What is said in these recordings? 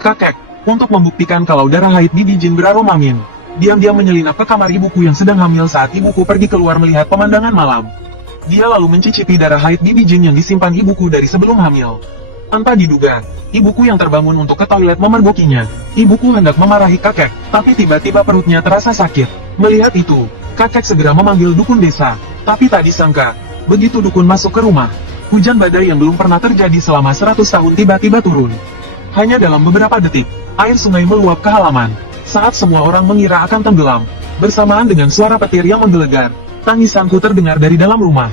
Kakek, untuk membuktikan kalau darah haid Bibi Jin beraroma mint, diam-diam menyelinap ke kamar ibuku yang sedang hamil saat ibuku pergi keluar melihat pemandangan malam. Dia lalu mencicipi darah haid Bibi Jin yang disimpan ibuku dari sebelum hamil. Tanpa diduga, ibuku yang terbangun untuk ke toilet memergokinya. Ibuku hendak memarahi kakek, tapi tiba-tiba perutnya terasa sakit. Melihat itu, kakek segera memanggil dukun desa. Tapi tak disangka, begitu dukun masuk ke rumah, hujan badai yang belum pernah terjadi selama 100 tahun tiba-tiba turun. Hanya dalam beberapa detik, air sungai meluap ke halaman. Saat semua orang mengira akan tenggelam, bersamaan dengan suara petir yang menggelegar, tangisanku terdengar dari dalam rumah.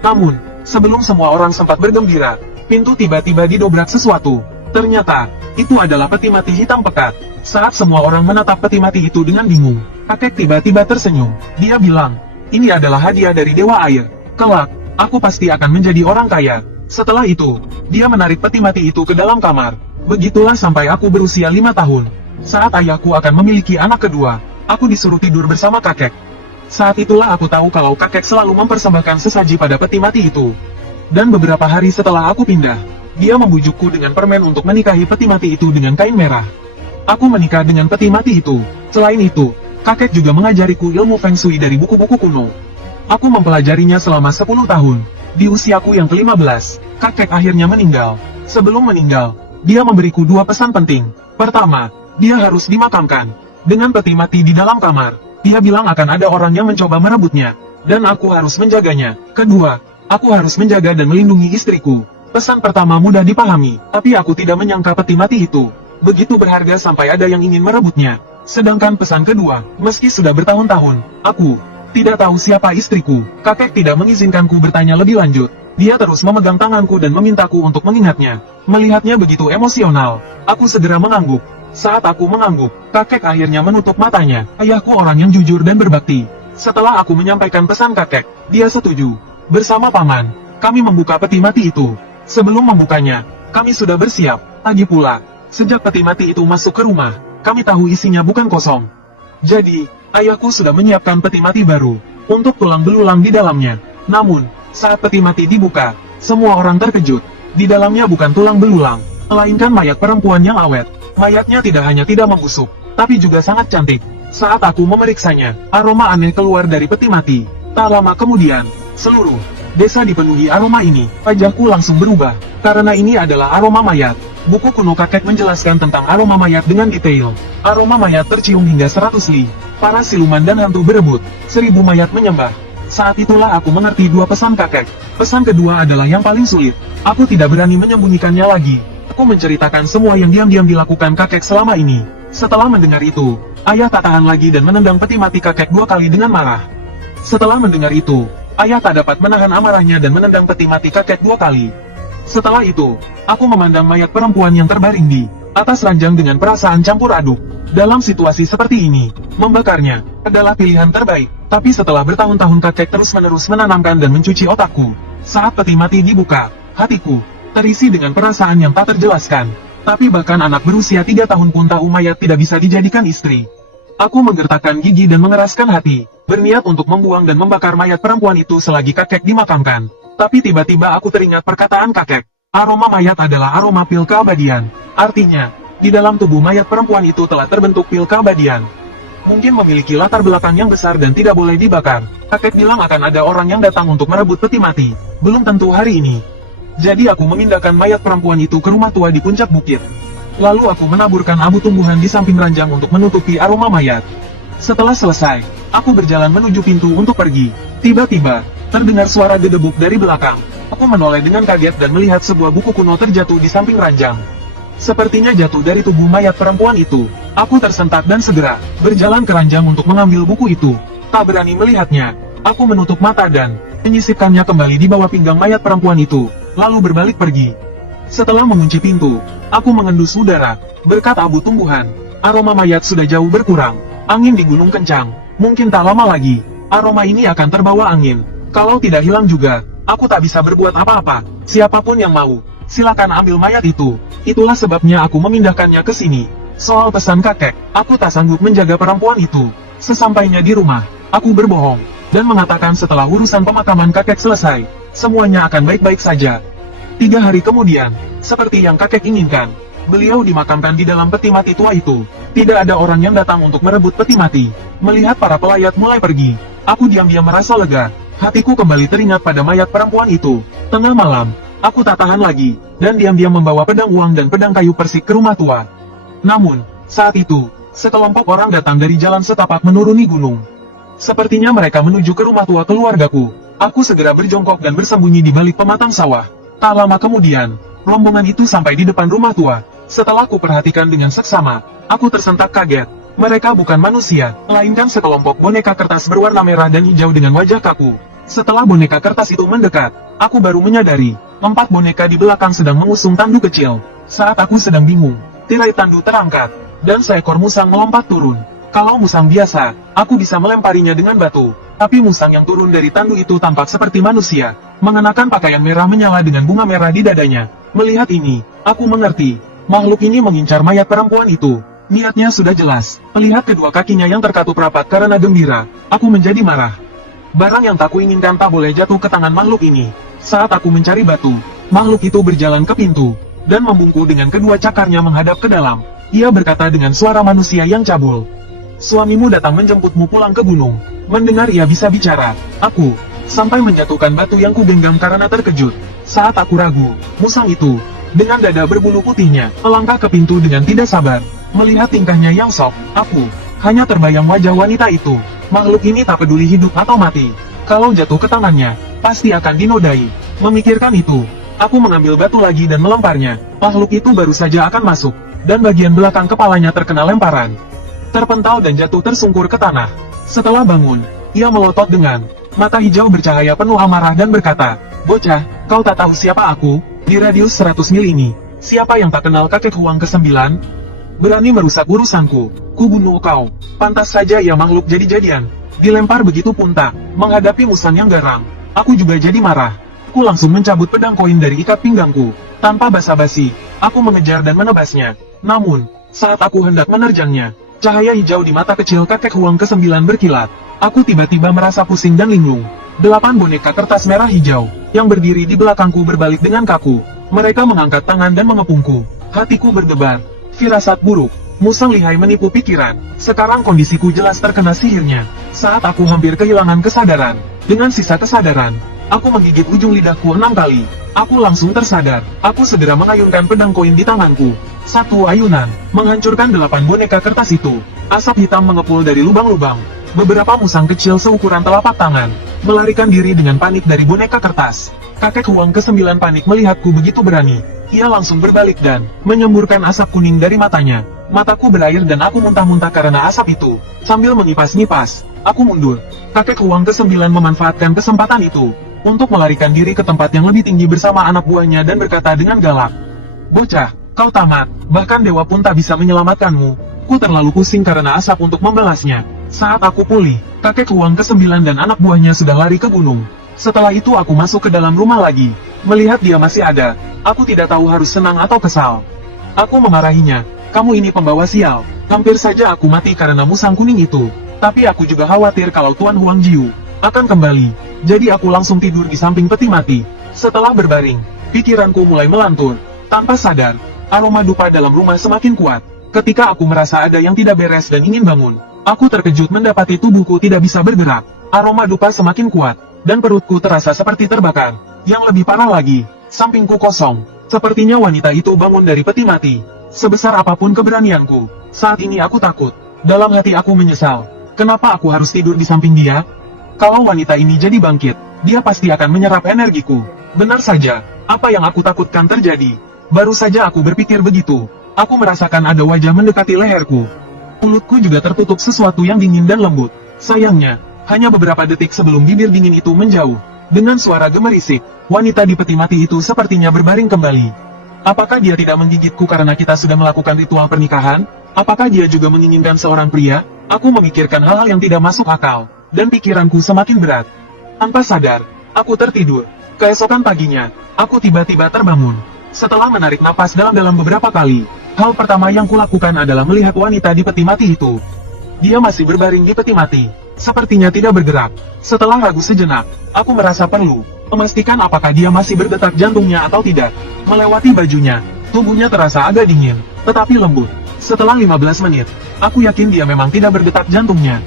Namun, sebelum semua orang sempat bergembira, pintu tiba-tiba didobrak sesuatu. Ternyata, itu adalah peti mati hitam pekat. Saat semua orang menatap peti mati itu dengan bingung, kakek tiba-tiba tersenyum. Dia bilang, "Ini adalah hadiah dari Dewa Air. Kelak, aku pasti akan menjadi orang kaya." Setelah itu, dia menarik peti mati itu ke dalam kamar. Begitulah sampai aku berusia 5 tahun. Saat ayahku akan memiliki anak kedua, aku disuruh tidur bersama kakek. Saat itulah aku tahu kalau kakek selalu mempersembahkan sesaji pada peti mati itu. Dan beberapa hari setelah aku pindah, dia membujukku dengan permen untuk menikahi peti mati itu dengan kain merah. Aku menikah dengan peti mati itu. Selain itu, kakek juga mengajariku ilmu Feng Shui dari buku-buku kuno. Aku mempelajarinya selama 10 tahun. Di usiaku yang ke-15, kakek akhirnya meninggal. Sebelum meninggal, dia memberiku 2 pesan penting. Pertama, dia harus dimakamkan dengan peti mati di dalam kamar. Dia bilang akan ada orang yang mencoba merebutnya, dan aku harus menjaganya. Kedua, aku harus menjaga dan melindungi istriku. Pesan pertama mudah dipahami, tapi aku tidak menyangka peti mati itu begitu berharga sampai ada yang ingin merebutnya. Sedangkan pesan kedua, meski sudah bertahun-tahun, aku tidak tahu siapa istriku. Kakek tidak mengizinkanku bertanya lebih lanjut. Dia terus memegang tanganku dan memintaku untuk mengingatnya. Melihatnya begitu emosional, aku segera mengangguk. Saat aku mengangguk, kakek akhirnya menutup matanya. Ayahku orang yang jujur dan berbakti. Setelah aku menyampaikan pesan kakek, dia setuju. Bersama paman, kami membuka peti mati itu. Sebelum membukanya, kami sudah bersiap. Lagi pula, sejak peti mati itu masuk ke rumah, kami tahu isinya bukan kosong. Jadi, ayahku sudah menyiapkan peti mati baru untuk tulang belulang di dalamnya. Namun, saat peti mati dibuka, semua orang terkejut. Di dalamnya bukan tulang belulang, melainkan mayat perempuan yang awet. Mayatnya tidak hanya tidak membusuk, tapi juga sangat cantik. Saat aku memeriksanya, aroma aneh keluar dari peti mati. Tak lama kemudian, seluruh desa dipenuhi aroma ini. Wajahku langsung berubah, karena ini adalah aroma mayat. Buku kuno kakek menjelaskan tentang aroma mayat dengan detail. Aroma mayat tercium hingga 100 li. Para siluman dan hantu berebut, 1000 mayat menyembah. Saat itulah aku mengerti 2 pesan kakek. Pesan kedua adalah yang paling sulit. Aku tidak berani menyembunyikannya lagi. Aku menceritakan semua yang diam-diam dilakukan kakek selama ini. Setelah mendengar itu, ayah tak tahan lagi dan menendang peti mati kakek 2 kali dengan marah. Setelah mendengar itu, ayah tak dapat menahan amarahnya dan menendang peti mati kakek 2 kali. Setelah itu, aku memandang mayat perempuan yang terbaring di atas ranjang dengan perasaan campur aduk. Dalam situasi seperti ini, membakarnya adalah pilihan terbaik. Tapi setelah bertahun-tahun kakek terus-menerus menanamkan dan mencuci otakku, saat peti mati dibuka, hatiku terisi dengan perasaan yang tak terjelaskan. Tapi bahkan anak berusia 3 tahun pun tahu mayat tidak bisa dijadikan istri. Aku menggertakkan gigi dan mengeraskan hati, berniat untuk membuang dan membakar mayat perempuan itu selagi kakek dimakamkan. Tapi tiba-tiba aku teringat perkataan kakek. Aroma mayat adalah aroma pil keabadian. Artinya, di dalam tubuh mayat perempuan itu telah terbentuk pil keabadian. Mungkin memiliki latar belakang yang besar dan tidak boleh dibakar. Kakek bilang akan ada orang yang datang untuk merebut peti mati. Belum tentu hari ini. Jadi aku memindahkan mayat perempuan itu ke rumah tua di puncak bukit. Lalu aku menaburkan abu tumbuhan di samping ranjang untuk menutupi aroma mayat. Setelah selesai, aku berjalan menuju pintu untuk pergi. Tiba-tiba, terdengar suara gedebuk dari belakang. Aku menoleh dengan kaget dan melihat sebuah buku kuno terjatuh di samping ranjang. Sepertinya jatuh dari tubuh mayat perempuan itu. Aku tersentak dan segera berjalan ke ranjang untuk mengambil buku itu. Tak berani melihatnya, aku menutup mata dan menyisipkannya kembali di bawah pinggang mayat perempuan itu, lalu berbalik pergi. Setelah mengunci pintu, aku mengendus udara. Berkat abu tumbuhan, aroma mayat sudah jauh berkurang. Angin di gunung kencang. Mungkin tak lama lagi, aroma ini akan terbawa angin. Kalau tidak hilang juga, aku tak bisa berbuat apa-apa. Siapapun yang mau, silakan ambil mayat itu. Itulah sebabnya aku memindahkannya ke sini. Soal pesan kakek, aku tak sanggup menjaga perempuan itu. Sesampainya di rumah, aku berbohong dan mengatakan setelah urusan pemakaman kakek selesai, semuanya akan baik-baik saja. 3 hari kemudian, seperti yang kakek inginkan, Beliau dimakamkan di dalam peti mati tua itu. Tidak ada orang yang datang untuk merebut peti mati. Melihat para pelayat mulai pergi, aku diam-diam merasa lega. Hatiku kembali teringat pada mayat perempuan itu. Tengah malam, aku tak tahan lagi, dan diam-diam membawa pedang uang dan pedang kayu persik ke rumah tua. Namun, saat itu, sekelompok orang datang dari jalan setapak menuruni gunung. Sepertinya mereka menuju ke rumah tua keluargaku. Aku segera berjongkok dan bersembunyi di balik pematang sawah. Tak lama kemudian, rombongan itu sampai di depan rumah tua. Setelah ku perhatikan dengan seksama, aku tersentak kaget. Mereka bukan manusia, melainkan sekelompok boneka kertas berwarna merah dan hijau dengan wajah kaku. Setelah boneka kertas itu mendekat, aku baru menyadari, 4 boneka di belakang sedang mengusung tandu kecil. Saat aku sedang bingung, tirai tandu terangkat, dan seekor musang melompat turun. Kalau musang biasa, aku bisa melemparinya dengan batu. Tapi musang yang turun dari tandu itu tampak seperti manusia, mengenakan pakaian merah menyala dengan bunga merah di dadanya. Melihat ini, aku mengerti. Makhluk ini mengincar mayat perempuan itu. Niatnya sudah jelas. Melihat kedua kakinya yang terkatup rapat karena gembira, aku menjadi marah. Barang yang tak kuinginkan tak boleh jatuh ke tangan makhluk ini. Saat aku mencari batu, makhluk itu berjalan ke pintu, dan membungkuk dengan kedua cakarnya menghadap ke dalam. Ia berkata dengan suara manusia yang cabul. Suamimu datang menjemputmu pulang ke gunung. Mendengar ia bisa bicara, aku sampai menjatuhkan batu yang kugenggam karena terkejut. Saat aku ragu, musang itu, dengan dada berbulu putihnya, melangkah ke pintu dengan tidak sabar. Melihat tingkahnya yang sok, aku hanya terbayang wajah wanita itu. Makhluk ini tak peduli hidup atau mati. Kalau jatuh ke tangannya, pasti akan dinodai. Memikirkan itu, aku mengambil batu lagi dan melemparnya. Makhluk itu baru saja akan masuk, dan bagian belakang kepalanya terkena lemparan. Terpental dan jatuh tersungkur ke tanah. Setelah bangun, ia melotot dengan mata hijau bercahaya penuh amarah dan berkata, "Bocah, kau tak tahu siapa aku? Di radius 100 mil ini, siapa yang tak kenal kakek Huang ke-9? Berani merusak urusanku, ku bunuh kau." Pantas saja ia makhluk jadi-jadian. Dilempar begitu pun tak, menghadapi musang yang garang. Aku juga jadi marah. Ku langsung mencabut pedang koin dari ikat pinggangku. Tanpa basa-basi, aku mengejar dan menebasnya. Namun, saat aku hendak menerjangnya, cahaya hijau di mata kecil kakek Huang ke-9 berkilat. Aku tiba-tiba merasa pusing dan linglung. 8 boneka kertas merah hijau, yang berdiri di belakangku berbalik dengan kaku. Mereka mengangkat tangan dan mengepungku. Hatiku berdebar. Firasat buruk. Musang lihai menipu pikiran. Sekarang kondisiku jelas terkena sihirnya. Saat aku hampir kehilangan kesadaran, dengan sisa kesadaran, aku menggigit ujung lidahku 6 kali. Aku langsung tersadar. Aku segera mengayunkan pedang koin di tanganku. Satu ayunan, menghancurkan 8 boneka kertas itu. Asap hitam mengepul dari lubang-lubang. Beberapa musang kecil seukuran telapak tangan, melarikan diri dengan panik dari boneka kertas. Kakek Huang ke-9 panik melihatku begitu berani. Ia langsung berbalik dan menyemburkan asap kuning dari matanya. Mataku berair dan aku muntah-muntah karena asap itu. Sambil mengipas-ngipas, aku mundur. Kakek Huang ke-9 memanfaatkan kesempatan itu untuk melarikan diri ke tempat yang lebih tinggi bersama anak buahnya dan berkata dengan galak, "Bocah, kau tamat, bahkan dewa pun tak bisa menyelamatkanmu." Ku terlalu pusing karena asap untuk membalasnya. Saat aku pulih, kakek Huang ke-9 dan anak buahnya sudah lari ke gunung. Setelah itu aku masuk ke dalam rumah lagi. Melihat dia masih ada, aku tidak tahu harus senang atau kesal. Aku memarahinya, "Kamu ini pembawa sial." Hampir saja aku mati karena musang kuning itu. Tapi aku juga khawatir kalau Tuan Huang Jiu akan kembali. Jadi aku langsung tidur di samping peti mati. Setelah berbaring, pikiranku mulai melantur. Tanpa sadar, aroma dupa dalam rumah semakin kuat. Ketika aku merasa ada yang tidak beres dan ingin bangun, aku terkejut mendapati tubuhku tidak bisa bergerak. Aroma dupa semakin kuat, dan perutku terasa seperti terbakar. Yang lebih parah lagi, sampingku kosong. Sepertinya wanita itu bangun dari peti mati. Sebesar apapun keberanianku, saat ini aku takut. Dalam hati aku menyesal. Kenapa aku harus tidur di samping dia? Kalau wanita ini jadi bangkit, dia pasti akan menyerap energiku. Benar saja, apa yang aku takutkan terjadi. Baru saja aku berpikir begitu, aku merasakan ada wajah mendekati leherku. Mulutku juga tertutup sesuatu yang dingin dan lembut. Sayangnya, hanya beberapa detik sebelum bibir dingin itu menjauh. Dengan suara gemerisik, wanita di peti mati itu sepertinya berbaring kembali. Apakah dia tidak menggigitku karena kita sudah melakukan ritual pernikahan? Apakah dia juga menginginkan seorang pria? Aku memikirkan hal-hal yang tidak masuk akal, dan pikiranku semakin berat. Tanpa sadar, aku tertidur. Keesokan paginya, aku tiba-tiba terbangun. Setelah menarik napas dalam-dalam beberapa kali, hal pertama yang kulakukan adalah melihat wanita di peti mati itu. Dia masih berbaring di peti mati, sepertinya tidak bergerak. Setelah ragu sejenak, aku merasa perlu memastikan apakah dia masih berdetak jantungnya atau tidak. Melewati bajunya, Tubuhnya terasa agak dingin, tetapi lembut. Setelah 15 menit, aku yakin dia memang tidak berdetak jantungnya.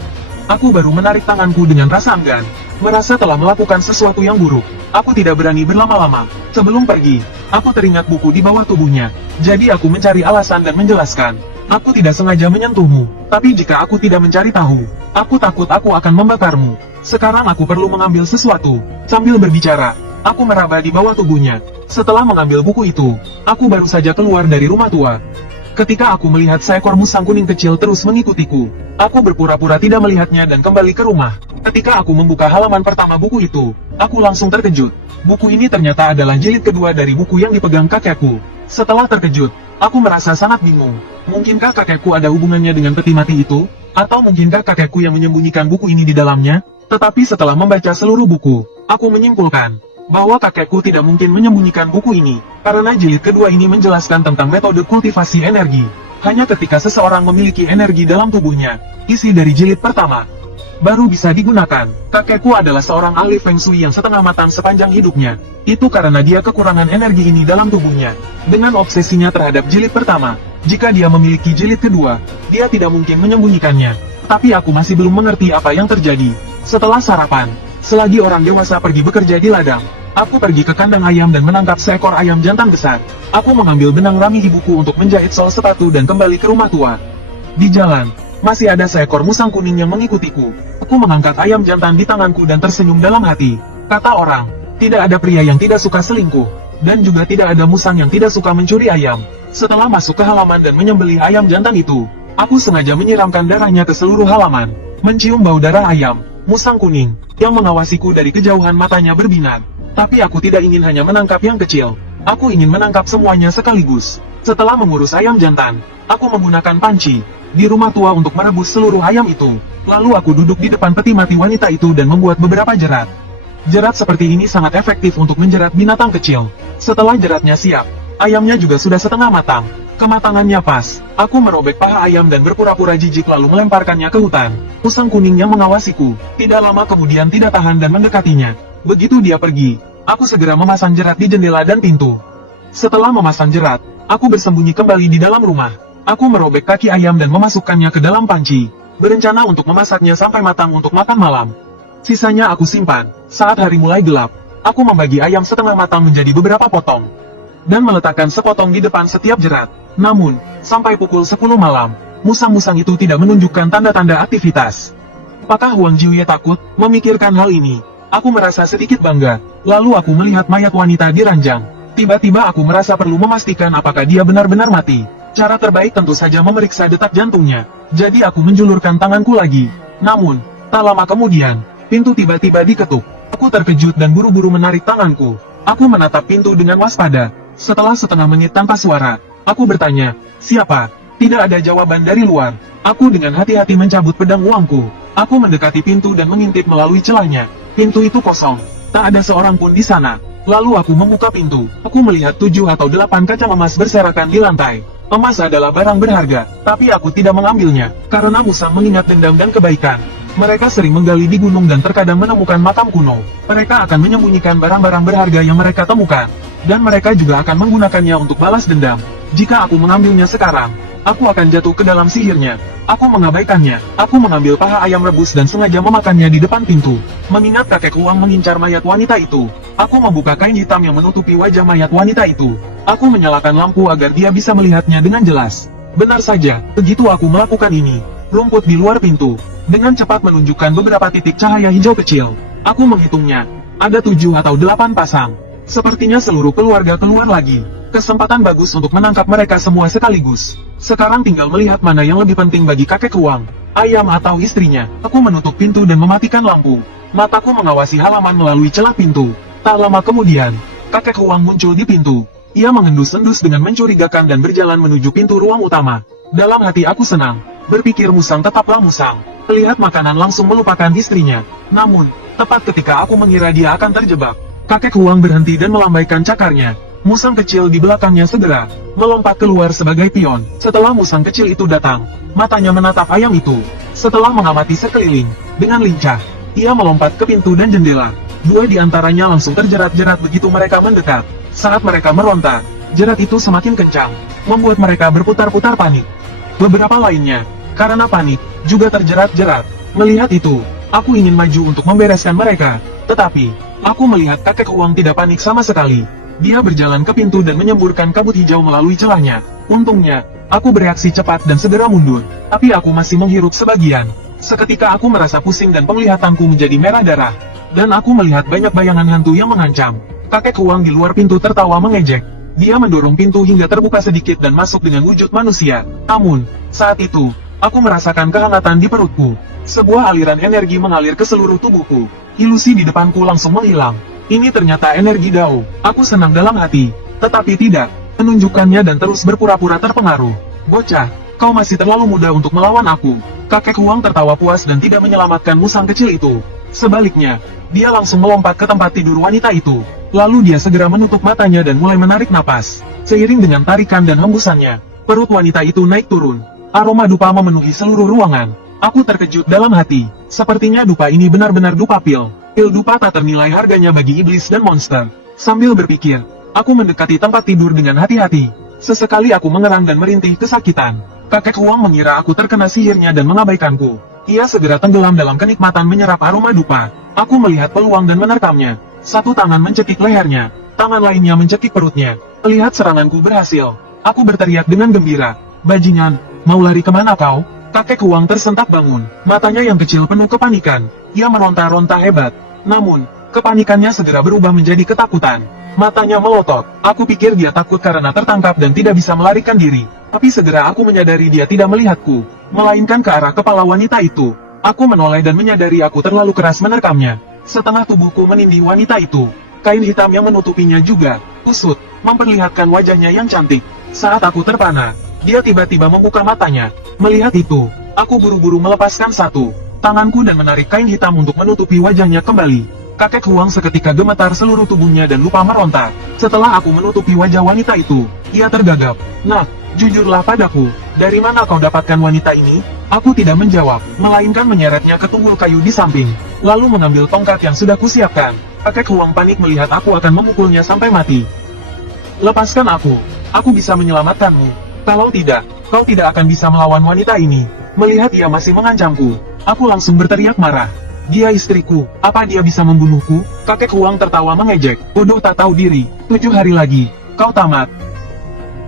Aku baru menarik tanganku dengan rasa enggan, merasa telah melakukan sesuatu yang buruk. Aku tidak berani berlama-lama. Sebelum pergi, aku teringat buku di bawah tubuhnya. Jadi aku mencari alasan dan menjelaskan. Aku tidak sengaja menyentuhmu, tapi jika aku tidak mencari tahu, aku takut aku akan membakarmu. Sekarang aku perlu mengambil sesuatu. Sambil berbicara, aku meraba di bawah tubuhnya. Setelah mengambil buku itu, aku baru saja keluar dari rumah tua. Ketika aku melihat seekor musang kuning kecil terus mengikutiku, aku berpura-pura tidak melihatnya dan kembali ke rumah. Ketika aku membuka halaman pertama buku itu, aku langsung terkejut. Buku ini ternyata adalah jilid kedua dari buku yang dipegang kakekku. Setelah terkejut, aku merasa sangat bingung. Mungkinkah kakekku ada hubungannya dengan peti mati itu? Atau mungkinkah kakekku yang menyembunyikan buku ini di dalamnya? Tetapi setelah membaca seluruh buku, aku menyimpulkan bahwa kakekku tidak mungkin menyembunyikan buku ini, karena jilid kedua ini menjelaskan tentang metode kultivasi energi. Hanya ketika seseorang memiliki energi dalam tubuhnya, isi dari jilid pertama, baru bisa digunakan. Kakekku adalah seorang ahli Feng Shui yang setengah matang sepanjang hidupnya. Itu karena dia kekurangan energi ini dalam tubuhnya. Dengan obsesinya terhadap jilid pertama, jika dia memiliki jilid kedua, dia tidak mungkin menyembunyikannya. Tapi aku masih belum mengerti apa yang terjadi. Setelah sarapan, selagi orang dewasa pergi bekerja di ladang, aku pergi ke kandang ayam dan menangkap seekor ayam jantan besar. Aku mengambil benang rami ibuku untuk menjahit sol sepatu dan kembali ke rumah tua. Di jalan, masih ada seekor musang kuning yang mengikutiku. Aku mengangkat ayam jantan di tanganku dan tersenyum dalam hati. Kata orang, tidak ada pria yang tidak suka selingkuh, dan juga tidak ada musang yang tidak suka mencuri ayam. Setelah masuk ke halaman dan menyembelih ayam jantan itu, aku sengaja menyiramkan darahnya ke seluruh halaman. Mencium bau darah ayam, musang kuning yang mengawasiku dari kejauhan matanya berbinar. Tapi aku tidak ingin hanya menangkap yang kecil. Aku ingin menangkap semuanya sekaligus. Setelah mengurus ayam jantan, aku menggunakan panci di rumah tua untuk merebus seluruh ayam itu. Lalu aku duduk di depan peti mati wanita itu dan membuat beberapa jerat. Jerat seperti ini sangat efektif untuk menjerat binatang kecil. Setelah jeratnya siap, ayamnya juga sudah setengah matang. Kematangannya pas, aku merobek paha ayam dan berpura-pura jijik lalu melemparkannya ke hutan. Musang kuning yang mengawasiku, tidak lama kemudian tidak tahan dan mendekatinya. Begitu dia pergi, aku segera memasang jerat di jendela dan pintu. Setelah memasang jerat, aku bersembunyi kembali di dalam rumah. Aku merobek kaki ayam dan memasukkannya ke dalam panci, berencana untuk memasaknya sampai matang untuk makan malam. Sisanya aku simpan. Saat hari mulai gelap, aku membagi ayam setengah matang menjadi beberapa potong, dan meletakkan sepotong di depan setiap jerat. Namun, sampai pukul 10 malam, musang-musang itu tidak menunjukkan tanda-tanda aktivitas. Apakah Huang Jiuye takut memikirkan hal ini? Aku merasa sedikit bangga. Lalu aku melihat mayat wanita di ranjang. Tiba-tiba aku merasa perlu memastikan apakah dia benar-benar mati. Cara terbaik tentu saja memeriksa detak jantungnya. Jadi aku menjulurkan tanganku lagi. Namun, tak lama kemudian, pintu tiba-tiba diketuk. Aku terkejut dan buru-buru menarik tanganku. Aku menatap pintu dengan waspada. Setelah setengah menit tanpa suara, aku bertanya, "Siapa?" Tidak ada jawaban dari luar. Aku dengan hati-hati mencabut pedang uangku. Aku mendekati pintu dan mengintip melalui celahnya. Pintu itu kosong. Tak ada seorang pun di sana. Lalu aku membuka pintu. Aku melihat 7 atau 8 kaca emas berserakan di lantai. Emas adalah barang berharga, tapi aku tidak mengambilnya, karena musang mengingat dendam dan kebaikan. Mereka sering menggali di gunung dan terkadang menemukan makam kuno. Mereka akan menyembunyikan barang-barang berharga yang mereka temukan, dan mereka juga akan menggunakannya untuk balas dendam. Jika aku mengambilnya sekarang, aku akan jatuh ke dalam sihirnya. Aku mengabaikannya. Aku mengambil paha ayam rebus dan sengaja memakannya di depan pintu. Mengingat kakek uang mengincar mayat wanita itu, aku membuka kain hitam yang menutupi wajah mayat wanita itu. Aku menyalakan lampu agar dia bisa melihatnya dengan jelas. Benar saja, begitu aku melakukan ini, rumput di luar pintu dengan cepat menunjukkan beberapa titik cahaya hijau kecil. Aku menghitungnya. Ada 7 atau 8 pasang. Sepertinya seluruh keluarga keluar lagi. Kesempatan bagus untuk menangkap mereka semua sekaligus. Sekarang tinggal melihat mana yang lebih penting bagi kakek uang, ayam atau istrinya. Aku menutup pintu dan mematikan lampu. Mataku mengawasi halaman melalui celah pintu. Tak lama kemudian, kakek uang muncul di pintu. Ia mengendus-endus dengan mencurigakan dan berjalan menuju pintu ruang utama. Dalam hati aku senang. Berpikir musang tetaplah musang. Lihat makanan langsung melupakan istrinya. Namun, tepat ketika aku mengira dia akan terjebak, kakek uang berhenti dan melambaikan cakarnya. Musang kecil di belakangnya segera melompat keluar sebagai pion. Setelah musang kecil itu datang, matanya menatap ayam itu. Setelah mengamati sekeliling, dengan lincah, ia melompat ke pintu dan jendela. 2 di antaranya langsung terjerat-jerat begitu mereka mendekat. Saat mereka meronta, Jerat itu semakin kencang, membuat mereka berputar-putar panik. Beberapa lainnya, karena panik, juga terjerat-jerat. Melihat itu, aku ingin maju untuk membereskan mereka. Tetapi, aku melihat kakek Huang tidak panik sama sekali. Dia berjalan ke pintu dan menyemburkan kabut hijau melalui celahnya. Untungnya, aku bereaksi cepat dan segera mundur. Tapi aku masih menghirup sebagian. Seketika aku merasa pusing dan penglihatanku menjadi merah darah. Dan aku melihat banyak bayangan hantu yang mengancam. Kakek Huang di luar pintu tertawa mengejek. Dia mendorong pintu hingga terbuka sedikit dan masuk dengan wujud manusia. Namun, saat itu, aku merasakan kehangatan di perutku. Sebuah aliran energi mengalir ke seluruh tubuhku. Ilusi di depanku langsung menghilang. Ini ternyata energi Dao. Aku senang dalam hati. Tetapi tidak, menunjukkannya dan terus berpura-pura terpengaruh. Bocah, kau masih terlalu muda untuk melawan aku. Kakek Huang tertawa puas dan tidak menyelamatkan musang kecil itu. Sebaliknya, dia langsung melompat ke tempat tidur wanita itu. Lalu dia segera menutup matanya dan mulai menarik napas. Seiring dengan tarikan dan hembusannya, perut wanita itu naik turun. Aroma dupa memenuhi seluruh ruangan. Aku terkejut dalam hati. Sepertinya dupa ini benar-benar dupa pil. Pil dupa tak ternilai harganya bagi iblis dan monster. Sambil berpikir, aku mendekati tempat tidur dengan hati-hati. Sesekali aku mengerang dan merintih kesakitan. Kakek Huang mengira aku terkena sihirnya dan mengabaikanku. Ia segera tenggelam dalam kenikmatan menyerap aroma dupa. Aku melihat peluang dan menerkamnya. Satu tangan mencekik lehernya, tangan lainnya mencekik perutnya. Melihat seranganku berhasil, aku berteriak dengan gembira. Bajingan, mau lari kemana kau? Kakek Huang tersentak bangun, matanya yang kecil penuh kepanikan. Ia meronta-ronta hebat. Namun, kepanikannya segera berubah menjadi ketakutan. Matanya melotot. Aku pikir dia takut karena tertangkap dan tidak bisa melarikan diri. Tapi segera aku menyadari dia tidak melihatku, melainkan ke arah kepala wanita itu. Aku menoleh dan menyadari aku terlalu keras menerkamnya. Setengah tubuhku menindih wanita itu. Kain hitam yang menutupinya juga kusut, memperlihatkan wajahnya yang cantik. Saat aku terpana, dia tiba-tiba membuka matanya. Melihat itu, aku buru-buru melepaskan satu tanganku dan menarik kain hitam untuk menutupi wajahnya kembali. Kakek Huang seketika gemetar seluruh tubuhnya dan lupa meronta. Setelah aku menutupi wajah wanita itu, ia tergagap. Nah, jujurlah padaku, dari mana kau dapatkan wanita ini? Aku tidak menjawab, melainkan menyeretnya ke tunggul kayu di samping, lalu mengambil tongkat yang sudah kusiapkan. Kakek Huang panik melihat aku akan memukulnya sampai mati. Lepaskan aku bisa menyelamatkanmu. Kalau tidak, kau tidak akan bisa melawan wanita ini. Melihat ia masih mengancamku, aku langsung berteriak marah. Dia istriku, apa dia bisa membunuhku? Kakek Huang tertawa mengejek, bodoh tak tahu diri, 7 hari lagi, kau tamat.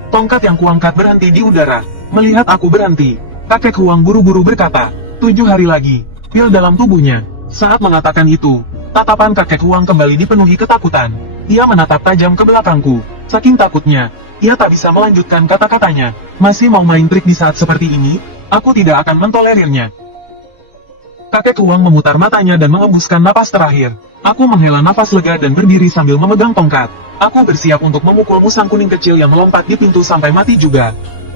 Tongkat yang kuangkat berhenti di udara. Melihat aku berhenti, kakek Huang buru-buru berkata, 7 hari lagi, pil dalam tubuhnya. Saat mengatakan itu, tatapan kakek Huang kembali dipenuhi ketakutan. Ia menatap tajam ke belakangku. Saking takutnya, ia tak bisa melanjutkan kata-katanya. Masih mau main trik di saat seperti ini? Aku tidak akan mentolerirnya. Kakek Huang memutar matanya dan mengembuskan napas terakhir. Aku menghela napas lega dan berdiri sambil memegang tongkat. Aku bersiap untuk memukul musang kuning kecil yang melompat di pintu sampai mati juga.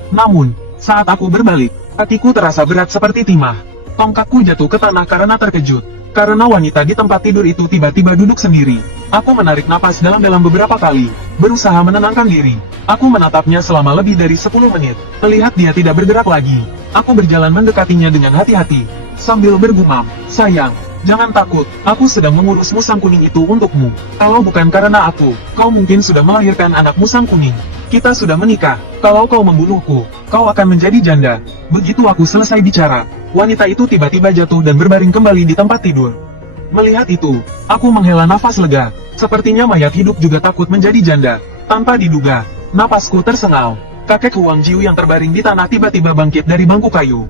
Namun, saat aku berbalik, kakiku terasa berat seperti timah. Tongkatku jatuh ke tanah karena terkejut. Karena wanita di tempat tidur itu tiba-tiba duduk sendiri. Aku menarik napas dalam-dalam beberapa kali, berusaha menenangkan diri. Aku menatapnya selama lebih dari 10 menit. Melihat dia tidak bergerak lagi, aku berjalan mendekatinya dengan hati-hati, sambil bergumam, sayang, jangan takut, aku sedang mengurus musang kuning itu untukmu. Kalau bukan karena aku, kau mungkin sudah melahirkan anak musang kuning. Kita sudah menikah, kalau kau membunuhku, kau akan menjadi janda. Begitu aku selesai bicara, wanita itu tiba-tiba jatuh dan berbaring kembali di tempat tidur. Melihat itu, aku menghela nafas lega. Sepertinya mayat hidup juga takut menjadi janda. Tanpa diduga, napasku tersengal. Kakek Huang Jiu yang terbaring di tanah tiba-tiba bangkit dari bangku kayu.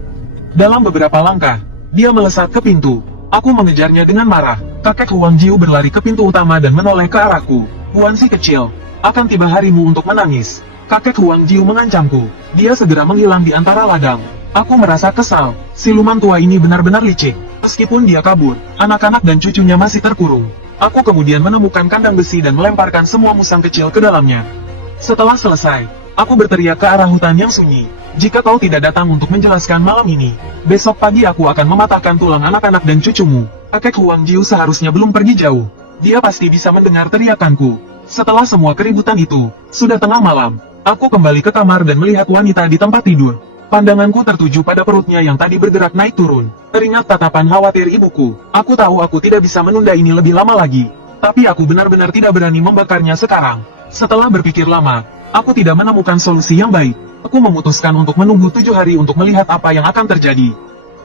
Dalam beberapa langkah, dia melesat ke pintu. Aku mengejarnya dengan marah. Kakek Huang Jiu berlari ke pintu utama dan menoleh ke arahku. Huan si kecil, akan tiba harimu untuk menangis. Kakek Huang Jiu mengancamku. Dia segera menghilang di antara ladang. Aku merasa kesal. Siluman tua ini benar-benar licik. Meskipun dia kabur, anak-anak dan cucunya masih terkurung. Aku kemudian menemukan kandang besi dan melemparkan semua musang kecil ke dalamnya. Setelah selesai, aku berteriak ke arah hutan yang sunyi. Jika kau tidak datang untuk menjelaskan malam ini, besok pagi aku akan mematahkan tulang anak-anak dan cucumu. Kakek Huang Jiu seharusnya belum pergi jauh. Dia pasti bisa mendengar teriakanku. Setelah semua keributan itu, sudah tengah malam. Aku kembali ke kamar dan melihat wanita di tempat tidur. Pandanganku tertuju pada perutnya yang tadi bergerak naik turun. Teringat tatapan khawatir ibuku. Aku tahu aku tidak bisa menunda ini lebih lama lagi. Tapi aku benar-benar tidak berani membakarnya sekarang. Setelah berpikir lama, Aku tidak menemukan solusi yang baik. Aku memutuskan untuk menunggu 7 hari untuk melihat apa yang akan terjadi.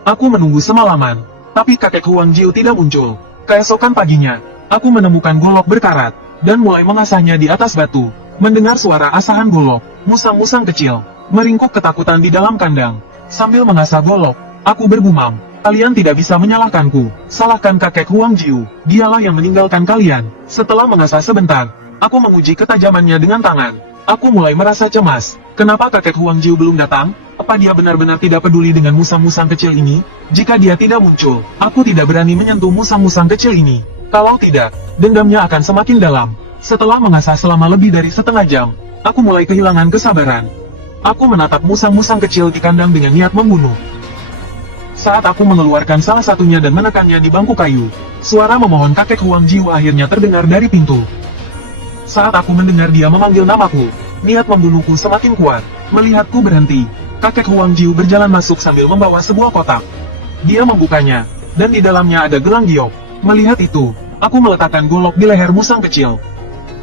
Aku menunggu semalaman, tapi kakek Huang Jiu tidak muncul. Keesokan paginya, aku menemukan golok berkarat, dan mulai mengasahnya di atas batu. Mendengar suara asahan golok, musang-musang kecil meringkuk ketakutan di dalam kandang. Sambil mengasah golok, aku bergumam, kalian tidak bisa menyalahkanku. Salahkan kakek Huang Jiu, dialah yang meninggalkan kalian. Setelah mengasah sebentar, aku menguji ketajamannya dengan tangan. Aku mulai merasa cemas. Kenapa kakek Huang Jiu belum datang? Apa dia benar-benar tidak peduli dengan musang-musang kecil ini? Jika dia tidak muncul, aku tidak berani menyentuh musang-musang kecil ini. Kalau tidak, dendamnya akan semakin dalam. Setelah mengasah selama lebih dari setengah jam, aku mulai kehilangan kesabaran. Aku menatap musang-musang kecil di kandang dengan niat membunuh. Saat aku mengeluarkan salah satunya dan menekannya di bangku kayu, suara memohon kakek Huang Jiu akhirnya terdengar dari pintu. Saat aku mendengar dia memanggil namaku, niat membunuhku semakin kuat. Melihatku berhenti, kakek Huang Jiu berjalan masuk sambil membawa sebuah kotak. Dia membukanya, dan di dalamnya ada gelang giok. Melihat itu, aku meletakkan golok di leher musang kecil.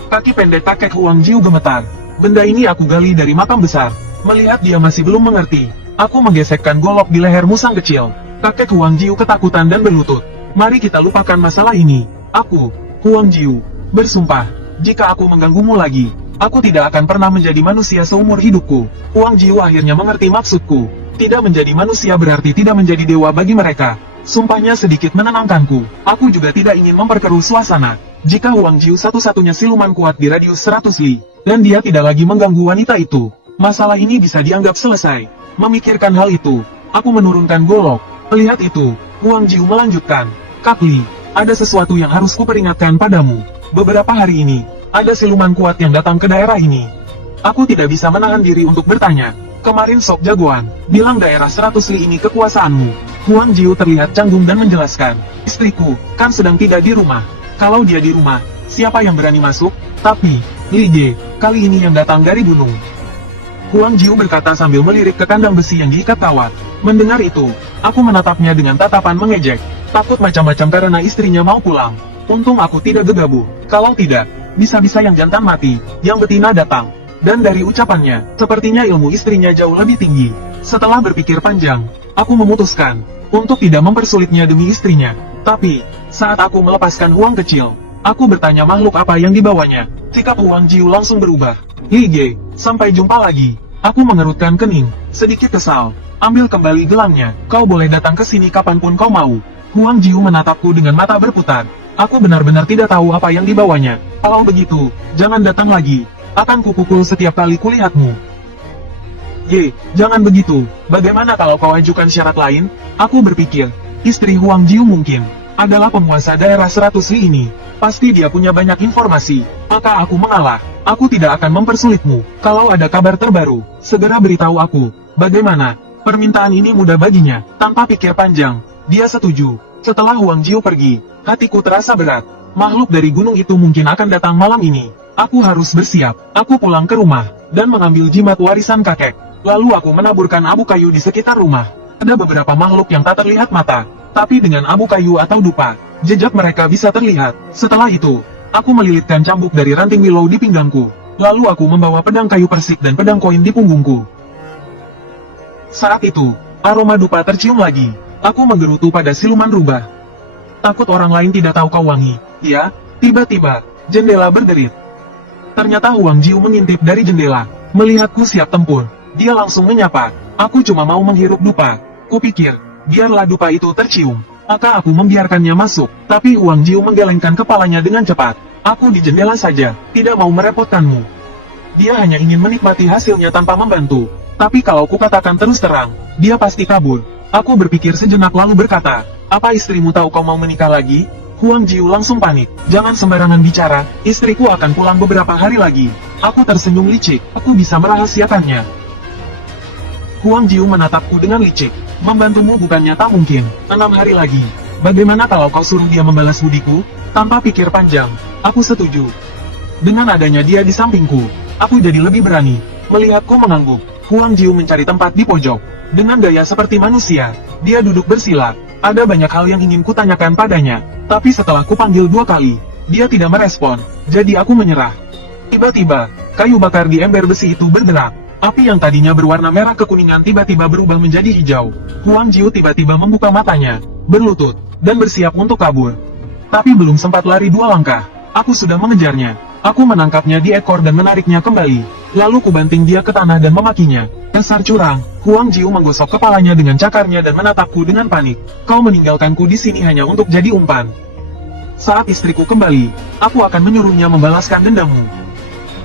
Kaki pendek kakek Huang Jiu gemetar. Benda ini aku gali dari makam besar. Melihat dia masih belum mengerti, aku menggesekkan golok di leher musang kecil. Kakek Huang Jiu ketakutan dan berlutut. Mari kita lupakan masalah ini. Aku, Huang Jiu, bersumpah, jika aku mengganggumu lagi, aku tidak akan pernah menjadi manusia seumur hidupku. Huang Jiu akhirnya mengerti maksudku. Tidak menjadi manusia berarti tidak menjadi dewa bagi mereka. Sumpahnya sedikit menenangkanku. Aku juga tidak ingin memperkeruh suasana. Jika Huang Jiu satu-satunya siluman kuat di radius 100 li, dan dia tidak lagi mengganggu wanita itu, masalah ini bisa dianggap selesai. Memikirkan hal itu, aku menurunkan golok. Melihat itu, Huang Jiu melanjutkan, Kak Li, ada sesuatu yang harus kuperingatkan padamu. Beberapa hari ini, ada siluman kuat yang datang ke daerah ini. Aku tidak bisa menahan diri untuk bertanya. Kemarin Sok Jagoan bilang daerah 100 li ini kekuasaanmu. Huang Jiu terlihat canggung dan menjelaskan, istriku kan sedang tidak di rumah. Kalau dia di rumah, siapa yang berani masuk? Tapi, Li Ge, kali ini yang datang dari gunung. Huang Jiu berkata sambil melirik ke kandang besi yang diikat kawat. Mendengar itu, aku menatapnya dengan tatapan mengejek. Takut macam-macam karena istrinya mau pulang. Untung aku tidak gegabah. Kalau tidak, bisa-bisa yang jantan mati, yang betina datang. Dan dari ucapannya, sepertinya ilmu istrinya jauh lebih tinggi. Setelah berpikir panjang, aku memutuskan untuk tidak mempersulitnya demi istrinya. Tapi, saat aku melepaskan Huang kecil, aku bertanya makhluk apa yang dibawanya. Sikap Huang Jiu langsung berubah. Li Ge, sampai jumpa lagi. Aku mengerutkan kening, sedikit kesal. Ambil kembali gelangnya, kau boleh datang ke sini kapanpun kau mau. Huang Jiu menatapku dengan mata berputar. Aku benar-benar tidak tahu apa yang dibawanya. Kalau begitu, jangan datang lagi. Akan kupukul setiap kali kulihatmu. Ye, jangan begitu. Bagaimana kalau kau ajukan syarat lain? Aku berpikir, istri Huang Jiu mungkin adalah penguasa daerah 100 li ini. Pasti dia punya banyak informasi. Maka aku mengalah. Aku tidak akan mempersulitmu. Kalau ada kabar terbaru, segera beritahu aku. Bagaimana? Permintaan ini mudah baginya. Tanpa pikir panjang, dia setuju. Setelah Huang Jiu pergi, hatiku terasa berat. Makhluk dari gunung itu mungkin akan datang malam ini. Aku harus bersiap. Aku pulang ke rumah, dan mengambil jimat warisan kakek. Lalu aku menaburkan abu kayu di sekitar rumah. Ada beberapa makhluk yang tak terlihat mata, tapi dengan abu kayu atau dupa, jejak mereka bisa terlihat. Setelah itu, aku melilitkan cambuk dari ranting willow di pinggangku. Lalu aku membawa pedang kayu persik dan pedang koin di punggungku. Saat itu, aroma dupa tercium lagi. Aku menggerutu pada siluman rubah. Takut orang lain tidak tahu kau wangi. Ya, tiba-tiba, jendela berderit. Ternyata Huang Jiu mengintip dari jendela. Melihatku siap tempur, dia langsung menyapa. Aku cuma mau menghirup dupa. Kupikir, biarlah dupa itu tercium. Maka aku membiarkannya masuk. Tapi Huang Jiu menggelengkan kepalanya dengan cepat. Aku di jendela saja, tidak mau merepotkanmu. Dia hanya ingin menikmati hasilnya tanpa membantu. Tapi kalau kukatakan terus terang, dia pasti kabur. Aku berpikir sejenak lalu berkata, apa istrimu tahu kau mau menikah lagi? Huang Jiu langsung panik. Jangan sembarangan bicara, istriku akan pulang beberapa hari lagi. Aku tersenyum licik, aku bisa merahasiakannya. Huang Jiu menatapku dengan licik. Membantumu bukannya tak mungkin. 6 hari lagi. Bagaimana kalau kau suruh dia membalas budiku? Tanpa pikir panjang, aku setuju. Dengan adanya dia di sampingku, aku jadi lebih berani. Melihatku mengangguk, Huang Jiu mencari tempat di pojok. Dengan gaya seperti manusia, dia duduk bersila. Ada banyak hal yang ingin kutanyakan padanya, tapi setelah kupanggil 2 kali, dia tidak merespon, jadi aku menyerah. Tiba-tiba, kayu bakar di ember besi itu bergerak. Api yang tadinya berwarna merah kekuningan tiba-tiba berubah menjadi hijau. Huang Jiu tiba-tiba membuka matanya, berlutut, dan bersiap untuk kabur. Tapi belum sempat lari 2 langkah, aku sudah mengejarnya. Aku menangkapnya di ekor dan menariknya kembali. Lalu kubanting dia ke tanah dan memakinya. Dasar curang, Huang Jiu menggosok kepalanya dengan cakarnya dan menatapku dengan panik. Kau meninggalkanku di sini hanya untuk jadi umpan. Saat istriku kembali, aku akan menyuruhnya membalaskan dendammu.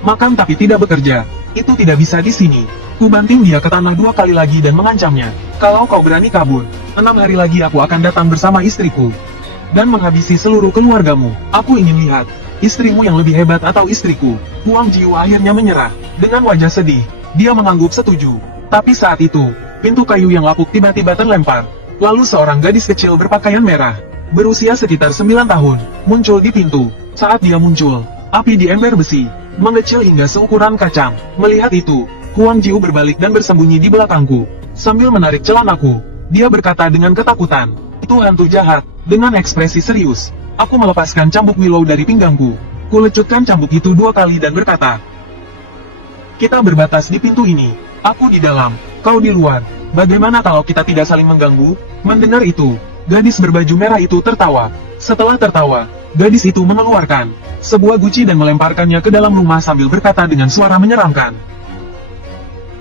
Makan tapi tidak bekerja, itu tidak bisa di sini. Kubanting dia ke tanah 2 kali lagi dan mengancamnya. Kalau kau berani kabur, 6 hari lagi aku akan datang bersama istriku. Dan menghabisi seluruh keluargamu. Aku ingin lihat, istrimu yang lebih hebat atau istriku. Huang Jiu akhirnya menyerah. Dengan wajah sedih, dia mengangguk setuju. Tapi saat itu, pintu kayu yang lapuk tiba-tiba terlempar. Lalu seorang gadis kecil berpakaian merah, berusia sekitar 9 tahun, muncul di pintu. Saat dia muncul, api di ember besi mengecil hingga seukuran kacang. Melihat itu, Huang Jiu berbalik dan bersembunyi di belakangku. Sambil menarik celanaku, dia berkata dengan ketakutan, "Itu hantu jahat." Dengan ekspresi serius, aku melepaskan cambuk Willow dari pinggangku. Kulecutkan cambuk itu 2 kali dan berkata, "Kita berbatas di pintu ini. Aku di dalam, kau di luar. Bagaimana kalau kita tidak saling mengganggu?" Mendengar itu, gadis berbaju merah itu tertawa. Setelah tertawa, gadis itu mengeluarkan sebuah guci dan melemparkannya ke dalam rumah sambil berkata dengan suara menyeramkan,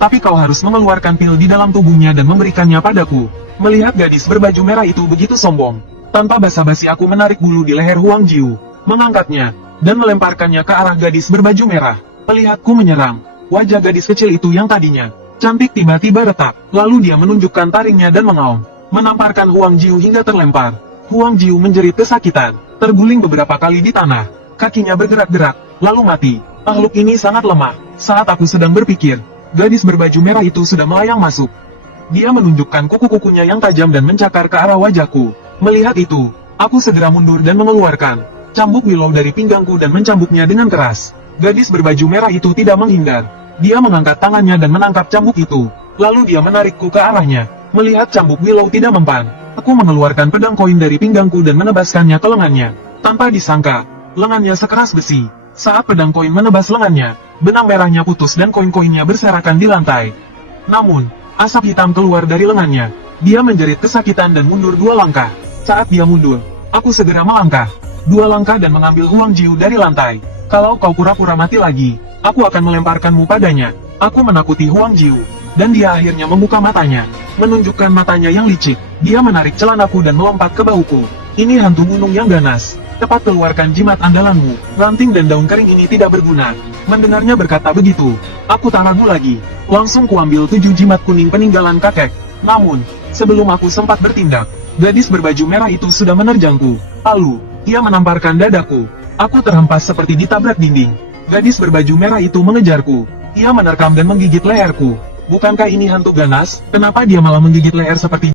"Tapi kau harus mengeluarkan pil di dalam tubuhnya dan memberikannya padaku." Melihat gadis berbaju merah itu begitu sombong, tanpa basa-basi aku menarik bulu di leher Huang Jiu, mengangkatnya, dan melemparkannya ke arah gadis berbaju merah. Melihatku menyerang, wajah gadis kecil itu yang tadinya cantik tiba-tiba retak, lalu dia menunjukkan taringnya dan mengaum, menamparkan Huang Jiu hingga terlempar. Huang Jiu menjerit kesakitan, terguling beberapa kali di tanah, kakinya bergerak-gerak, lalu mati. Makhluk ini sangat lemah. Saat aku sedang berpikir, gadis berbaju merah itu sudah melayang masuk. Dia menunjukkan kuku-kukunya yang tajam dan mencakar ke arah wajahku. Melihat itu, aku segera mundur dan mengeluarkan cambuk Willow dari pinggangku dan mencambuknya dengan keras. Gadis berbaju merah itu tidak menghindar. Dia mengangkat tangannya dan menangkap cambuk itu. Lalu dia menarikku ke arahnya. Melihat cambuk Willow tidak mempan, aku mengeluarkan pedang koin dari pinggangku dan menebaskannya ke lengannya. Tanpa disangka, lengannya sekeras besi. Saat pedang koin menebas lengannya, benang merahnya putus dan koin-koinnya berserakan di lantai. Namun, asap hitam keluar dari lengannya. Dia menjerit kesakitan dan mundur 2 langkah. Saat dia mundur, aku segera melangkah 2 langkah dan mengambil Huang Jiu dari lantai. "Kalau kau pura-pura mati lagi, aku akan melemparkanmu padanya." Aku menakuti Huang Jiu, dan dia akhirnya membuka matanya, menunjukkan matanya yang licik. Dia menarik celanaku dan melompat ke bahuku. "Ini hantu gunung yang ganas. Cepat keluarkan jimat andalanmu. Ranting dan daun kering ini tidak berguna." Mendengarnya berkata begitu, aku tak ragu lagi. Langsung kuambil 7 jimat kuning peninggalan kakek. Namun, sebelum aku sempat bertindak, gadis berbaju merah itu sudah menerjangku. Lalu, ia menamparkan dadaku. Aku terhempas seperti ditabrak dinding. Gadis berbaju merah itu mengejarku. Ia menerkam dan menggigit leherku. Bukankah ini hantu ganas? Kenapa dia malah menggigit leher seperti